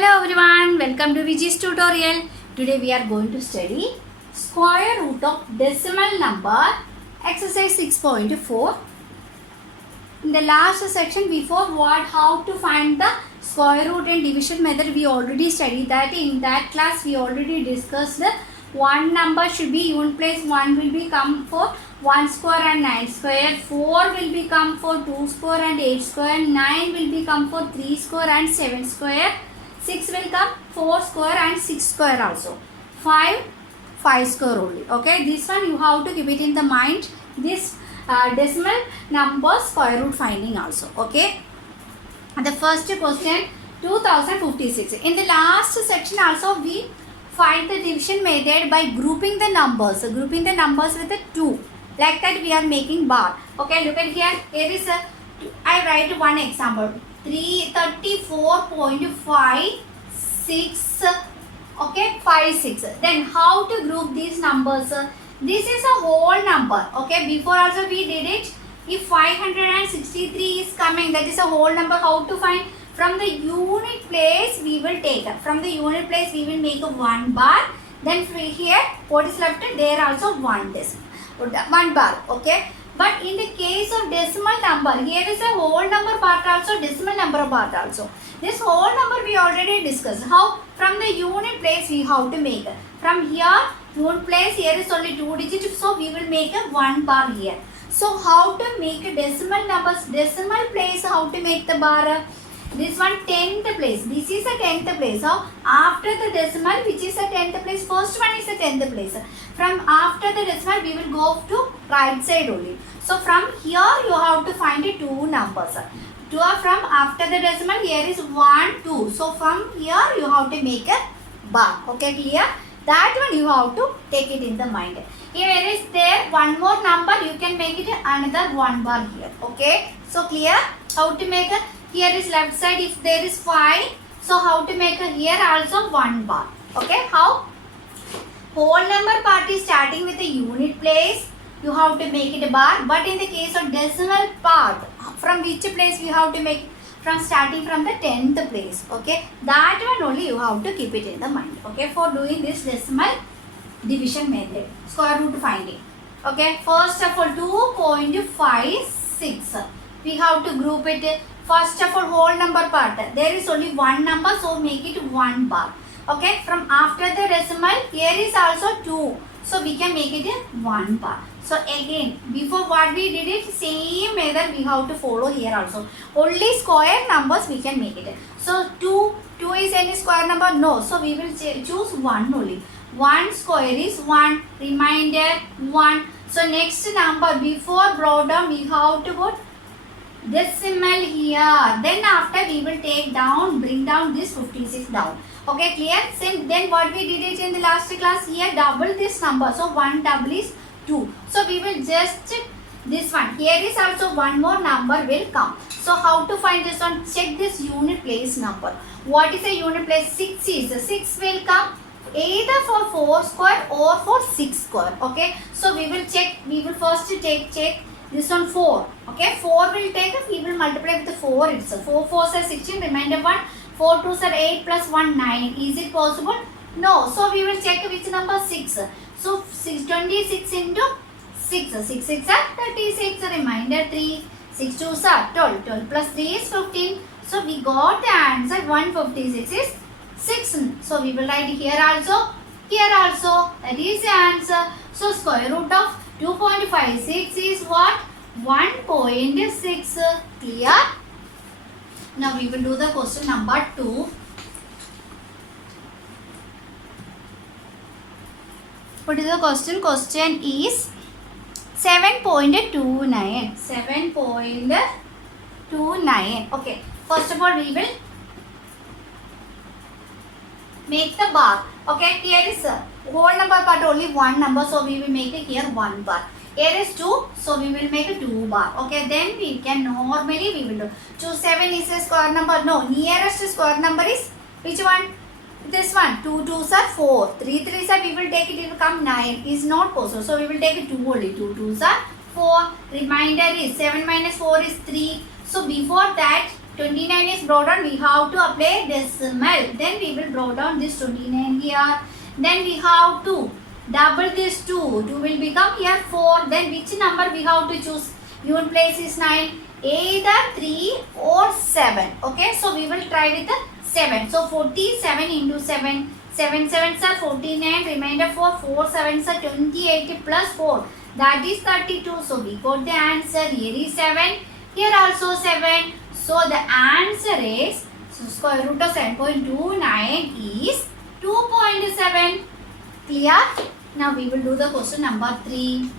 Hello everyone, welcome to Viji's tutorial. Today we are going to study square root of decimal number, exercise 6.4. In the last section before how to find the square root and division method, we already studied that. In that class we already discussed one number should be unit place, 1 will be come for 1 square and 9 square, 4 will be come for 2 square and 8 square, 9 will be come for 3 square and 7 square, 6 will come 4 square and 6 square also, 5 square only. Okay, this one you have to keep it in the mind, this decimal number square root finding also. Okay, the first question 2056. In the last section also we find the division method by grouping the numbers with the 2, like that we are making bar. Okay, look at here, here is a, I write one example, 34.56, okay, 56. Then how to group these numbers? This is a whole number. Okay, before also we did it. If 563 is coming, that is a whole number. How to find? From the unit place we will take. From the unit place we will make a 1 bar. Then here what is left? There also 1 bar. Okay. But in the case of decimal number, here is a whole number part also, decimal number part also. This whole number we already discussed. How? From the unit place we have to make. From here, unit place, here is only 2 digits, so we will make a 1 bar here. So how to make a decimal numbers, decimal place, how to make the bar? This one 10th place, this is a 10th place. So after the decimal, which is a 10th place, first one is a 10th place. From after the decimal, we will go to right side only. So from here you have to find 2 numbers. 2 are from after the decimal, here is 1, 2. So from here you have to make a bar. Okay, clear? That one you have to take it in the mind. Here is there one more number, you can make it another 1 bar here. Okay, so clear? How to make a, here is left side, if there is 5, so how to make a here also 1 bar. Okay, how? Whole number part is starting with a unit place, you have to make it a bar. But in the case of decimal part, from which place we have to make? From starting from the 10th place. Okay, that one only you have to keep it in the mind. Okay, for doing this decimal division method, square root finding. Okay, first of all 2.56, we have to group it. First of all whole number part, there is only 1 number, so make it 1 bar. Okay, from after the decimal, here is also 2, so we can make it a 1 bar. So again, before what we did it, same method we have to follow here also. Only square numbers we can make it. So 2 is any square number? No. So we will choose 1 only. 1 square is 1, remainder 1. So next number, before brought down, we have to put decimal here. Then after we will take down, bring down this 56 down. Okay, clear? Then what we did it in the last class, here double this number. So 1 double is 2. So we will just check this one. Here is also one more number will come. So how to find this one? Check this unit place number. What is a unit place? 6 is. 6 will come either for 4 square or for 6 square. Okay. So we will check. We will first check this one 4. Okay. 4 will take. We will multiply with 4 itself. 4 4s are 16. Remainder 1. 4 2s are 8 plus 1 9. Is it possible? No. So we will check which number 6. So 26 into 6. 6 6 are 36. Remainder 3. 6 2s are 12. 12 plus 3 is 15. So we got the answer 156 is 6. So we will write here also, here also. That is the answer. So square root of 2.56 is what? 1.6. Clear? Now we will do the question number 2. What is the question? Question is 7.29. 7.29. Okay. First of all, we will make the bar. Okay. Here is a whole number part, only 1 number. So we will make it here 1 bar. Here is 2. So we will make a 2 bar. Okay. Then we can normally we will do. 2 7 is a square number. No. Nearest square number is which one? This one. 2 2s are 4. 3 3s are we will take it, it will come 9. Is not possible. So we will take it 2 only. 2 2s are 4. Remainder is 7 minus 4 is 3. So before that 29 is brought down, we have to apply decimal. Then we will brought down this 29 here. Then we have to double this 2. 2 will become here 4. Then which number we have to choose? Unit place is 9. Either 3 or 7. Okay, so we will try with the 7. So 47 into 7. 7 sevens are 49. Remainder 4. 4 sevens are 28 plus 4. That is 32. So we got the answer. Here is 7. Here also 7. So the answer is, so square root of 7.29 is 2.7. Clear? Now we will do the question number 3.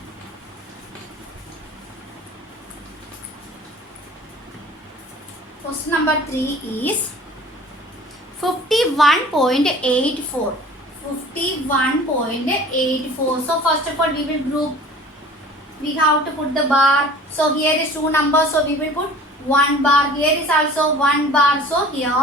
Question number 3 is 51.84. 51.84. So first of all we will group. We have to put the bar. So here is 2 numbers. So we will put 1 bar. Here is also 1 bar. So here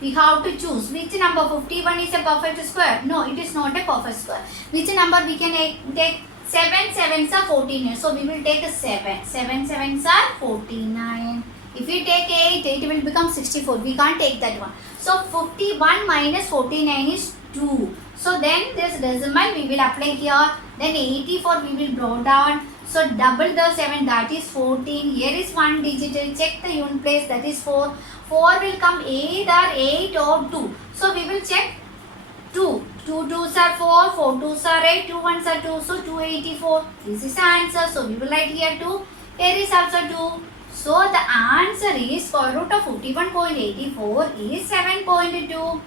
we have to choose which number. 51 is a perfect square. No, it is not a perfect square. Which number we can take? 7 sevens are 49. So we will take a 7. 7 sevens are 49. If we take 8, 8 will become 64. We can't take that one. So 51 minus 49 is 2. So then this decimal we will apply here. Then 84 we will draw down. So double the 7, that is 14. Here is 1 digit. Check the unit place, that is 4. 4 will come either 8 or 2. So we will check 2. 2 2s are 4. 4 2s are 8. 2 1s are 2. So 284. This is the answer. So we will write here 2. Here is also 2. So the answer is square root of 51.84 is 7.2.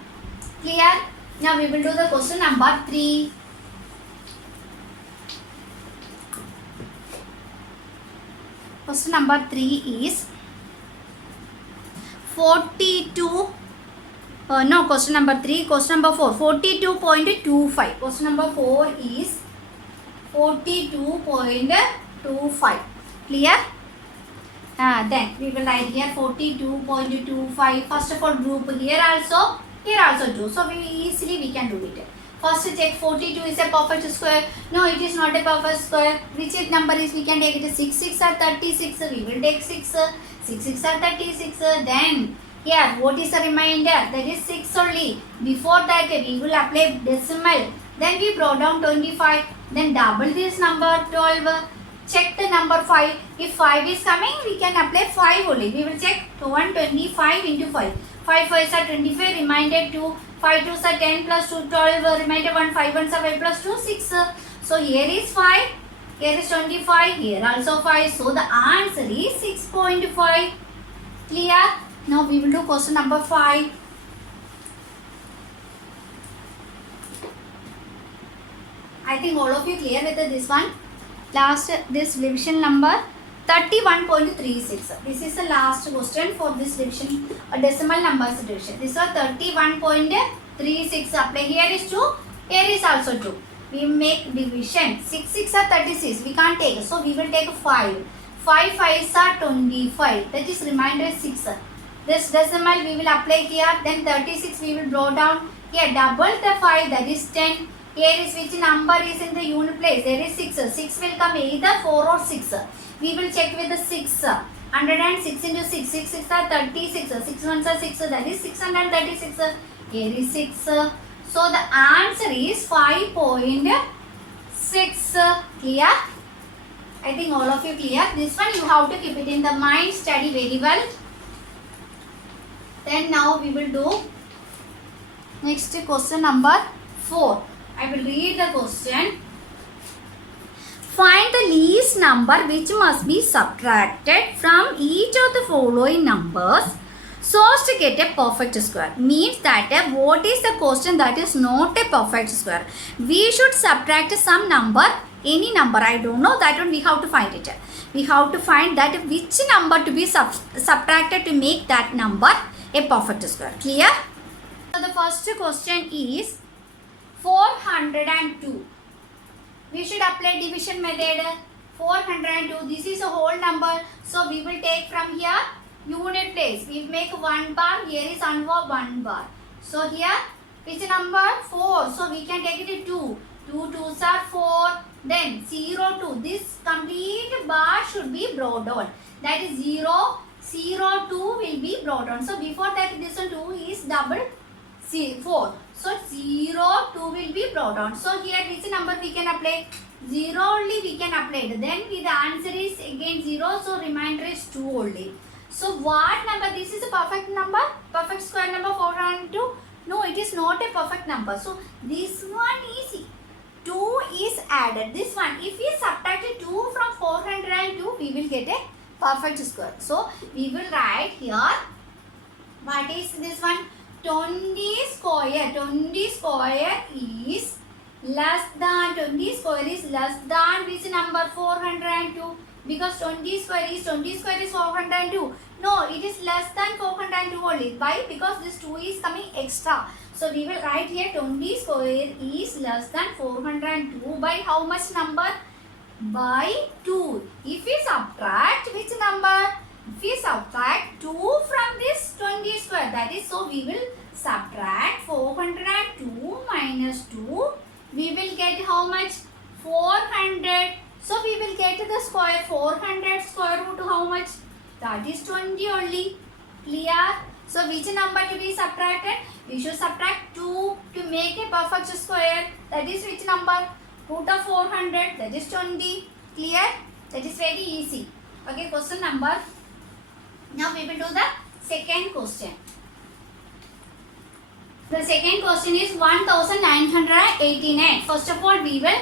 Clear? Now we will do the question number 3. Question number 3 is 42. Question number 3. Question number 4. 42.25. Question number 4 is 42.25. Clear? Then we will write here 42.25. First of all group here also do. So we can do it. First check 42 is a perfect square. No, it is not a perfect square. Which number is we can take it? 6 6 are 36. We will take 6. 6 6 are 36. Then here what is the remainder? That is 6 only. Before that we will apply decimal. Then we brought down 25. Then double this number 12. Check the number 5. If 5 is coming, we can apply 5 only. We will check 125 into 5. 5 5s are 25, remainder 2. 5 2s are 10 plus 2, 12. Remainder 1, 5 1s are 5 plus 2, 6. So here is 5. Here is 25. Here also 5. So the answer is 6.5. Clear? Now we will do question number 5. I think all of you clear with this one. Last, this division number 31.36. This is the last question for this division, decimal numbers division. This is 31.36. Apply here is 2, here is also 2. We make division. 6 6 are 36. We can't take. So we will take 5. 5 5s are 25. That is remainder 6. This decimal we will apply here. Then 36 we will draw down. Here double the 5, that is 10. Here is which number is in the unit place? There is 6. 6 will come either 4 or 6. We will check with the 6. 106 into 6. 6 6 are 36. 6 1s are 6. That is 636. Here is 6. So the answer is 5.6. Clear? I think all of you clear. This one you have to keep it in the mind. Study very well. Then now we will do next question number 4. I will read the question. Find the least number which must be subtracted from each of the following numbers so as to get a perfect square. Means that what is the question that is not a perfect square? We should subtract some number, any number, I don't know, that one we have to find it. We have to find that which number to be subtracted to make that number a perfect square. Clear? So the first question is 402. We should apply division method. 402. This is a whole number. So we will take from here unit place. We make 1 bar. Here is unwar 1 bar. So here which number? 4. So we can take it 2. 2 2s are 4. Then 0 2. This complete bar should be brought down. That is 0 0, 2 will be brought down. So before that this one 2 is double 4. So 0, 2 will be brought down. So here which number we can apply? 0 only we can apply. Then the answer is again 0. So remainder is 2 only. So what number? This is a perfect number? Perfect square number 402? No, it is not a perfect number. So this one is 2 is added. This one, if we subtract 2 from 402, we will get a perfect square. So we will write here, what is this one? 20 square. 20 square is less than, 20 square is less than which number? 402. Because 20 square is 402. No, it is less than 402 only. Why? Because this 2 is coming extra. So we will write here 20 square is less than 402 by how much number? By 2. If we subtract which number? If we subtract 2 from this 20 square, that is, so we will subtract 402 minus 2. We will get how much? 400. So we will get the square. 400 square root how much? That is 20 only. Clear? So which number to be subtracted? We should subtract 2 to make a perfect square. That is which number? Root of 400. That is 20. Clear? That is very easy. Okay, question number. Now we will do the second question. The second question is 1989. First of all, we will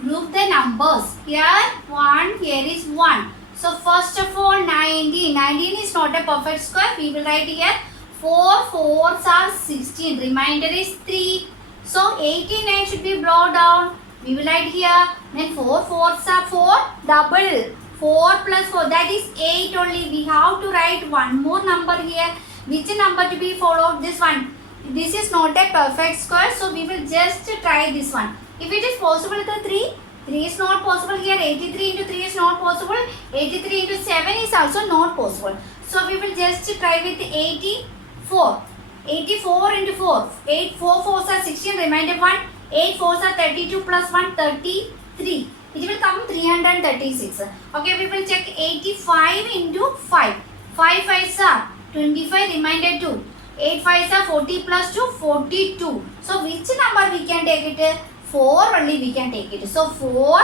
group the numbers. Here 1, here is 1. So first of all 19. 19 is not a perfect square. We will write here 4 4s are 16. Remainder is 3. So 89 should be brought down. We will write here. Then 4 4s are 4. Double. 4 plus 4, that is 8 only. We have to write one more number here. Which number to be followed? This one. This is not a perfect square. So we will just try this one. If it is possible to 3 is not possible here. 83 into 3 is not possible. 83 into 7 is also not possible. So we will just try with 84. 84 into 4. 8 4 4s are 16. Remainder 1. 8 4s are 32 plus 1 33. It will come 336. Okay, we will check 85 into 5. 5 5s are 25. Remainder 2. 8 5s are 40 plus 2 42. So which number we can take it? 4 only we can take it. So 4,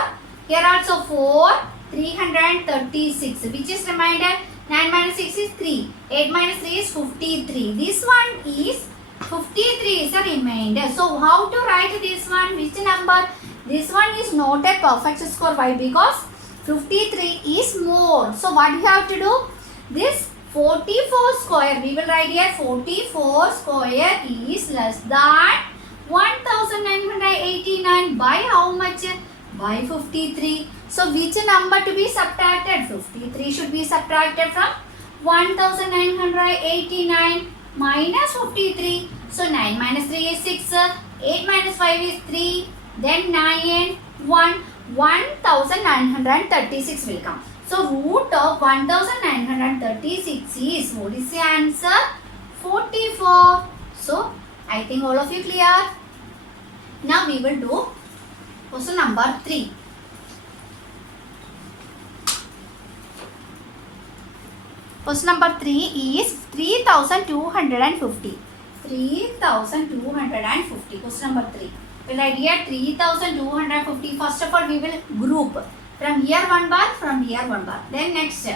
here also 4, 336. Which is remainder? 9 minus 6 is 3. 8 minus 3 is 53. This one is 53 is a remainder. So how to write this one? Which number? This one is not a perfect square. Why? Because 53 is more. So what we have to do? This 44 square. We will write here 44 square is less than 1989 by how much? By 53. So which number to be subtracted? 53 should be subtracted from 1989 minus 53. So 9 minus 3 is 6. 8 minus 5 is 3. Then 9 1. 1936 will come. So root of 1936 is, what is the answer? 44. So I think all of you clear. Now we will do question number 3. Question number 3 is 3250. 3250. Question number 3. We'll write here 3250. First of all, we will group. From here 1 bar, from here 1 bar. Then next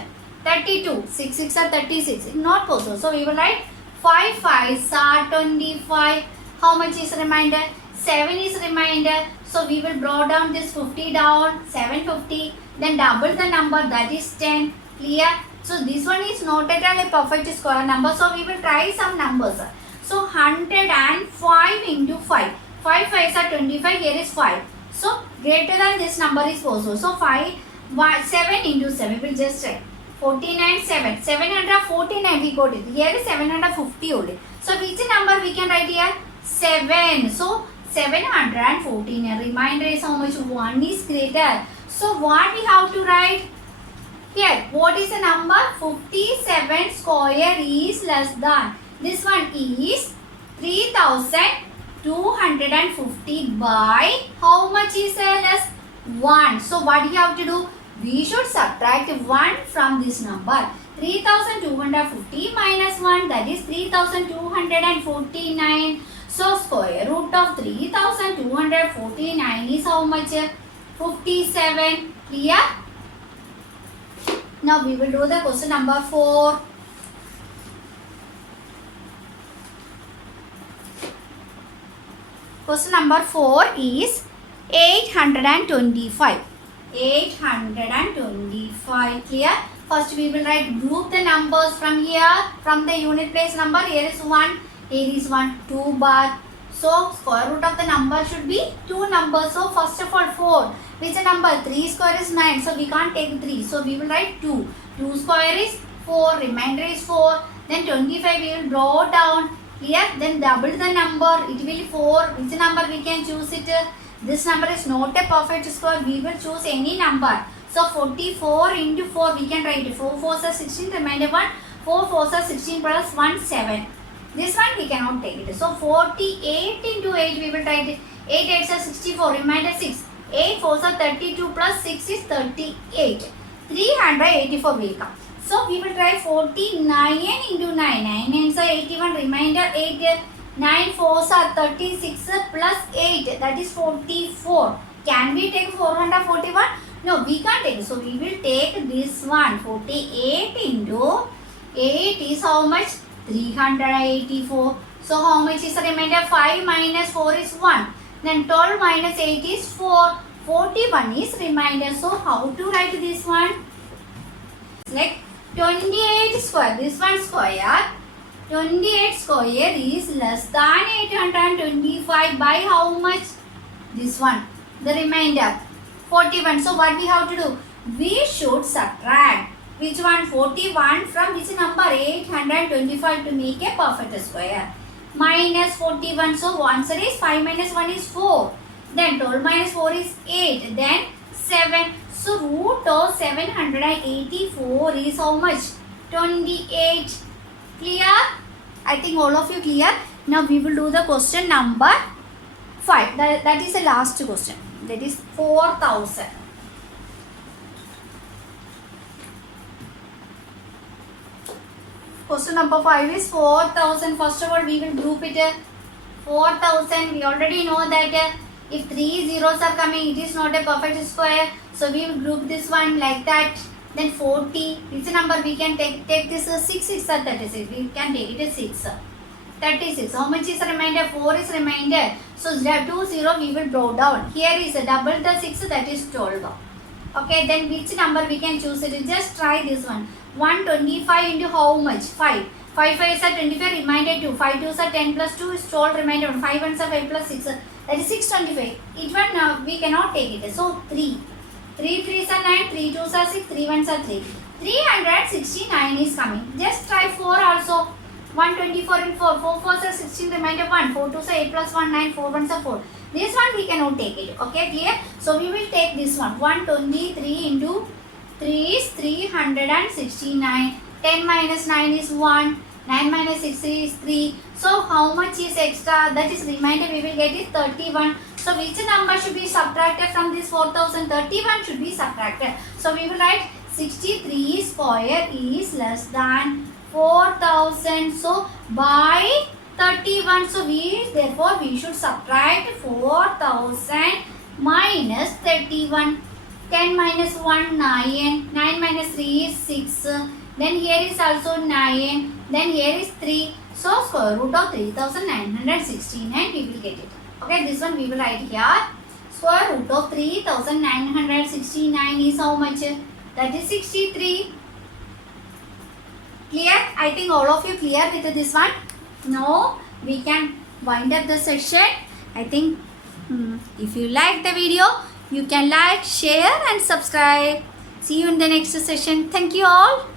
32. 6 6 are 36. Not possible. So we will write 5 5s are 25. How much is remainder? 7 is remainder. So we will draw down this 50 down. 750. Then double the number, that is 10. Clear? So this one is not at all a perfect square number. So we will try some numbers. So 105 into 5. 5 5s are 25. Here is 5. So greater than this number is possible. So 7 into 7. We will just check. 49 7. 749 we got it. Here is 750 only. So which number we can write here? 7. So 714. A reminder is how much? 1 is greater. So what we have to write? Here, what is the number? 57 square is less than. This one is 3250 by how much is less? 1. So what you have to do? We should subtract 1 from this number. 3250 minus 1, that is 3249. So square root of 3249 is how much? 57. Clear? Now we will do the question number 4. Question number 4 is 825. 825. Clear? First we will write group the numbers from here. From the unit place number, here is 1, here is 1, 2 bar. So square root of the number should be 2 numbers. So first of all 4. Which number? 3 square is 9. So we can't take 3. So we will write 2. 2 square is 4. Remainder is 4. Then 25 we will draw down. Clear? Then double the number. It will be 4. Which number we can choose it? This number is not a perfect square. We will choose any number. So 44 into 4 we can write 4 4s are 16. Remainder 1. 4 4s are 16 plus 1 7. This one we cannot take it. So 48 into 8 we will write 8 8s are 64. Remainder 6. 8 4s are 32 plus 6 is 38. 384 will come. So we will try 49 into 9. 9 9s are 81. Remainder 8. 9 4s are 36 plus 8. That is 44. Can we take 441? No, we can't take. So we will take this one. 48 into 8 is how much? 384. So how much is the remainder? 5 minus 4 is 1. Then 12 minus 8 is 4. 41 is remainder. So how to write this one? Like 28 square. This one square. 28 square is less than 825 by how much? This one. The remainder. 41. So what we have to do? We should subtract. Which one? 41 from which number? 825 to make a perfect square. Minus 41. So answer is 5 minus 1 is 4. Then 12 minus 4 is 8. Then 7. So root of 784 is how much? 28. Clear? I think all of you clear. Now we will do the question number 5. That is the last question. That is 4000. Question number 5 is 4000. First of all, we will group it. 4000. We already know that if 3 zeros are coming, it is not a perfect square. So we will group this one like that. Then 40. Which number we can take? Take this 6 6 are 36. We can take it as 6. 36. How much is remainder? 4 is remainder. So 2 0 we will draw down. Here is double the 6, that is 12. Okay, then which number we can choose it? Just try this one. 125 into how much? 5. 5 5 is 25, remainder 2. 5 2 is 10 plus 2 is 12, remainder 1. 5 1 is 5 plus 6. That is 625. Each one we cannot take it. So 3. 3 3s are 9, 3 2s are 6, 3 1s are 3. 369 is coming. Just try 4 also. 124 and 4. 4 4s are 16, remainder 1. 4 2s are 8 plus 1, 9. 4 1s are 4. This one we cannot take it. Okay, clear? So we will take this one. 123 into 3 is 369. 10 minus 9 is 1. 9 minus 6 is 3. So how much is extra? That is remainder we will get is 31. So which number should be subtracted from this 4000? 31 should be subtracted. So we will write 63 square is less than 4000. So by 31. So therefore we should subtract 4000 minus 31. 10 minus 1 9. 9 minus 3 is 6. Then here is also 9. Then here is 3. So square root of 3969 we will get it. Okay, this one we will write here. Square root of 3969 is how much? That is 63. Clear? I think all of you clear with this one. Now we can wind up the session. I think if you like the video, you can like, share and subscribe. See you in the next session. Thank you all.